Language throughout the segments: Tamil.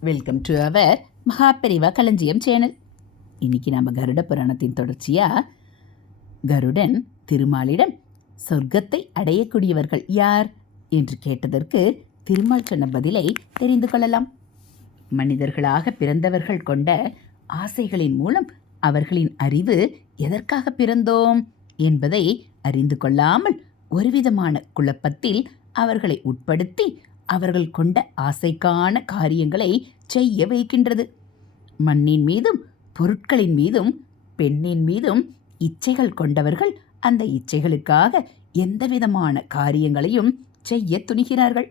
வெல்கம் டு அவர் மகாபெரிவா களஞ்சியம் சேனல் இன்னைக்கு நம்ம கருட புராணத்தின் தொடர்ச்சியாக கருடன் திருமாலிடம் சொர்க்கத்தை அடையக்கூடியவர்கள் யார் என்று கேட்டதற்கு திருமால் சொன்ன பதிலை தெரிந்து கொள்ளலாம். மனிதர்களாக பிறந்தவர்கள் கொண்ட ஆசைகளின் மூலம் அவர்களின் அறிவு எதற்காக பிறந்தோம் என்பதை அறிந்து கொள்ளாமல் ஒருவிதமான குழப்பத்தில் அவர்களை உட்படுத்தி அவர்கள் கொண்ட ஆசைக்கான காரியங்களை செய்ய வைக்கின்றது. மண்ணின் மீதும் பொருட்களின் மீதும் பெண்ணின் மீதும் இச்சைகள் கொண்டவர்கள் அந்த இச்சைகளுக்காக எந்தவிதமான காரியங்களையும் செய்ய துணிகிறார்கள்.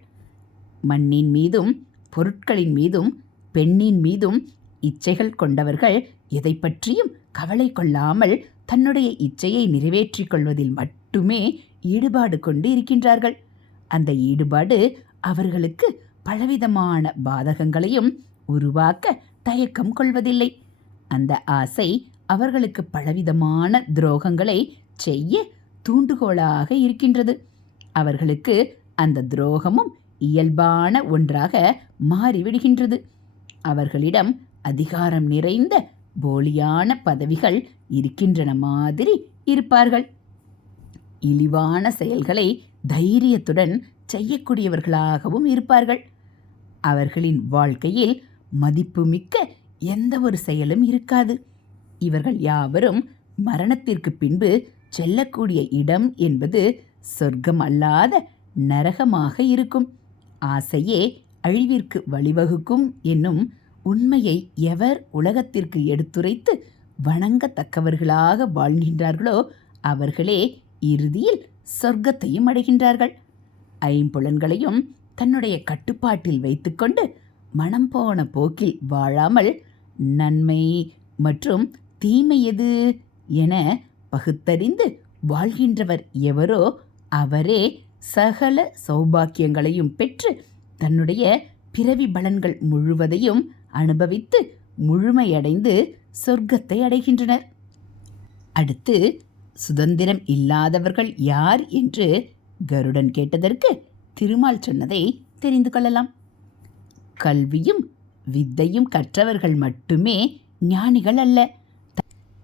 மண்ணின் மீதும் பொருட்களின் மீதும் பெண்ணின் மீதும் இச்சைகள் கொண்டவர்கள் எதை பற்றியும் கவலை கொள்ளாமல் தன்னுடைய இச்சையை நிறைவேற்றிக் கொள்வதில் மட்டுமே ஈடுபாடு கொண்டு இருக்கின்றார்கள். அந்த ஈடுபாடு அவர்களுக்கு பலவிதமான பாதகங்களையும் உருவாக்க தயக்கம் கொள்வதில்லை. அந்த ஆசை அவர்களுக்கு பலவிதமான துரோகங்களை செய்ய தூண்டுகோலாக இருக்கின்றது. அவர்களுக்கு அந்த துரோகமும் இயல்பான ஒன்றாக மாறிவிடுகின்றது. அவர்களிடம் அதிகாரம் நிறைந்த போலியான பதவிகள் இருக்கின்றன மாதிரி இருப்பார்கள். இழிவான செயல்களை தைரியத்துடன் செய்யக்கூடியவர்களாகவும் இருப்பார்கள். அவர்களின் வாழ்க்கையில் மதிப்புமிக்க எந்த ஒரு செயலும் இருக்காது. இவர்கள் யாவரும் மரணத்திற்கு பின்பு செல்லக்கூடிய இடம் என்பது சொர்க்கம் அல்லாத நரகமாக இருக்கும். ஆசையே அழிவிற்கு வழிவகுக்கும் என்னும் உண்மையை எவர் உலகத்திற்கு எடுத்துரைத்து வணங்கத்தக்கவர்களாக வாழ்கின்றார்களோ அவர்களே இறுதியில் சொர்க்கத்தையும் அடைகின்றார்கள். ஐம்புலன்களையும் தன்னுடைய கட்டுப்பாட்டில் வைத்துக்கொண்டு மனம் போன போக்கில் வாழாமல் நன்மை மற்றும் தீமை எது என பகுத்தறிந்து வாழ்கின்றவர் எவரோ அவரே சகல சௌபாக்கியங்களையும் பெற்று தன்னுடைய பிறவி பலன்கள் முழுவதையும் அனுபவித்து முழுமையடைந்து சொர்க்கத்தை அடைகின்றனர். அடுத்து சுதந்திரம் இல்லாதவர்கள் யார் என்று கருடன் கேட்டதற்கு திருமால் சொன்னதை தெரிந்து கொள்ளலாம். கல்வியும் வித்தையும் கற்றவர்கள் மட்டுமே ஞானிகள் அல்ல.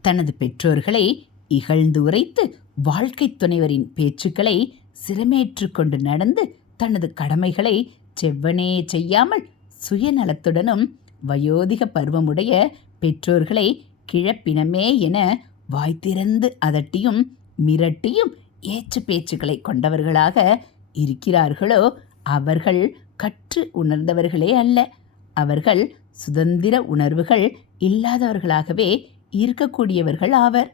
தனது பெற்றோர்களை இகழ்ந்து உரைத்து வாழ்க்கை துணைவரின் பேச்சுக்களை சிரமேற்று கொண்டு நடந்து தனது கடமைகளை செவ்வனே செய்யாமல் சுயநலத்துடனும் வயோதிக பருவமுடைய பெற்றோர்களை கிழப்பினமே என வாய் திறந்து அதட்டியும் மிரட்டியும் ஏற்று பேச்சுக்களை கொண்டவர்களாக இருக்கிறார்களோ அவர்கள் கற்று உணர்ந்தவர்களே அல்ல. அவர்கள் சுதந்திர உணர்வுகள் இல்லாதவர்களாகவே இருக்கக்கூடியவர்கள் ஆவர்.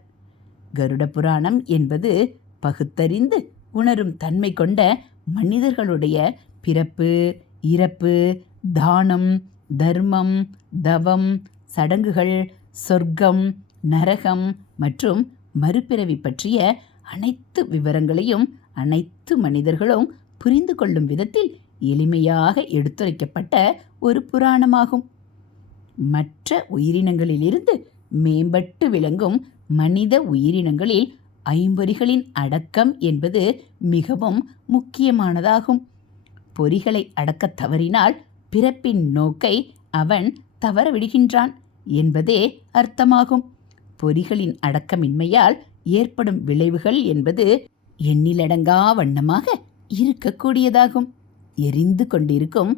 கருட புராணம் என்பது பகுத்தறிந்து உணரும் தன்மை கொண்ட மனிதர்களுடைய பிறப்பு இறப்பு தானம் தர்மம் தவம் சடங்குகள் சொர்க்கம் நரகம் மற்றும் மறுபிறவி பற்றிய அனைத்து விவரங்களையும் அனைத்து மனிதர்களும் புரிந்து கொள்ளும் விதத்தில் எளிமையாக எடுத்துரைக்கப்பட்ட ஒரு புராணமாகும். மற்ற உயிரினங்களிலிருந்து மேம்பட்டு விளங்கும் மனித உயிரினங்களில் ஐம்பொறிகளின் அடக்கம் என்பது மிகவும் முக்கியமானதாகும். பொறிகளை அடக்க தவறினால் பிறப்பின் நோக்கை அவன் தவறவிடுகின்றான் என்பதே அர்த்தமாகும். பொறிகளின் அடக்கமின்மையால் ஏற்படும் விளைவுகள் என்பது எண்ணிலடங்கா வண்ணமாக இருக்கக்கூடியதாகும். எரிந்து கொண்டிருக்கும்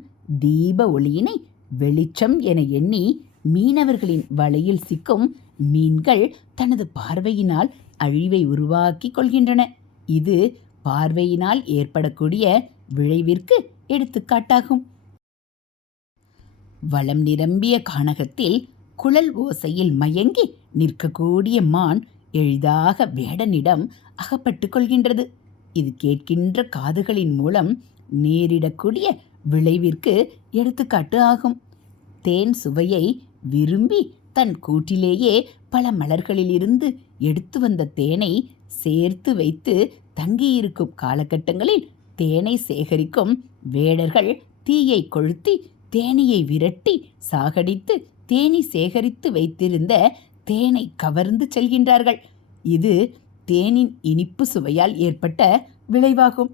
தீப ஒளியினை வெளிச்சம் என எண்ணி மீனவர்களின் வலையில் சிக்கும் மீன்கள் தனது பார்வையினால் அழிவை உருவாக்கிக் கொள்கின்றன. இது பார்வையினால் ஏற்படக்கூடிய விளைவிற்கு எடுத்துக்காட்டாகும். வளம் நிரம்பிய கானகத்தில் குழல் ஓசையில் மயங்கி நிற்கக்கூடிய மான் எளிதாக வேடனிடம் அகப்பட்டு கொள்கின்றது. இது கேட்கின்ற காதுகளின் மூலம் நேரிடக்கூடிய விளைவிற்கு எடுத்துக்காட்டு ஆகும். தேன் சுவையை விரும்பி தன் கூட்டிலேயே பல மலர்களிலிருந்து எடுத்து வந்த தேனை சேர்த்து வைத்து தங்கியிருக்கும் காலகட்டங்களில் தேனை சேகரிக்கும் வேடர்கள் தீயை கொளுத்தி தேனீயை விரட்டி சாகடித்து தேனி சேகரித்து வைத்திருந்த தேனை கவர்ந்து செல்கின்றார்கள். இது தேனின் இனிப்பு சுவையால் ஏற்பட்ட விளைவாகும்.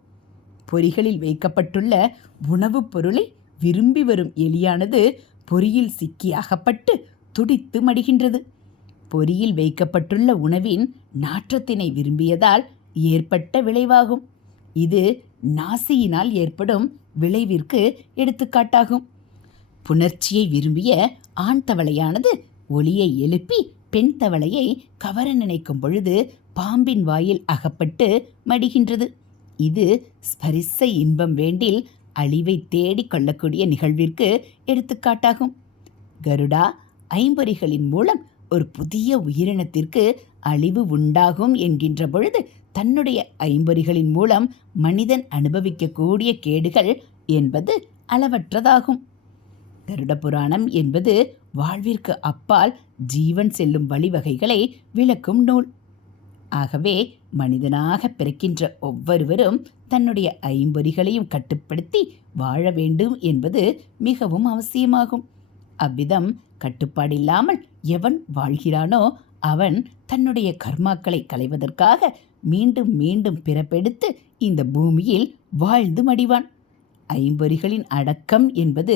பொறிகளில் வைக்கப்பட்டுள்ள உணவுப் பொருளை விரும்பி வரும் எலியானது பொறியில் சிக்கி அகப்பட்டு துடித்து மடிகின்றது. பொறியில் வைக்கப்பட்டுள்ள உணவின் நாற்றத்தினை விரும்பியதால் ஏற்பட்ட விளைவாகும். இது நாசியினால் ஏற்படும் விளைவிற்கு எடுத்துக்காட்டாகும். புணர்ச்சியை விரும்பிய ஆண் தவளையானது ஒளியை எழுப்பி பெண் தவளையை கவர நினைக்கும் பொழுது பாம்பின் வாயில் அகப்பட்டு மடிகின்றது. இது ஸ்பரிச இன்பம் வேண்டில் அழிவை தேடிக் கொள்ளக்கூடிய நிகழ்விற்கு எடுத்துக்காட்டாகும். கருடா ஐம்பொறிகளின் மூலம் ஒரு புதிய உயிரினத்திற்கு அழிவு உண்டாகும் என்கின்ற பொழுது தன்னுடைய ஐம்பொறிகளின் மூலம் மனிதன் அனுபவிக்கக்கூடிய கேடுகள் என்பது அளவற்றதாகும். கருட புராணம் என்பது வாழ்விற்கு அப்பால் ஜீவன் செல்லும் வழிவகைகளை விளக்கும் நூல். ஆகவே மனிதனாக பிறக்கின்ற ஒவ்வொருவரும் தன்னுடைய ஐம்பொறிகளையும் கட்டுப்படுத்தி வாழ வேண்டும் என்பது மிகவும் அவசியமாகும். அவ்விதம் கட்டுப்பாடில்லாமல் எவன் வாழ்கிறானோ அவன் தன்னுடைய கர்மாக்களை களைவதற்காக மீண்டும் மீண்டும் பிறப்பெடுத்து இந்த பூமியில் வாழ்ந்து மடிவான். ஐம்பொறிகளின் அடக்கம் என்பது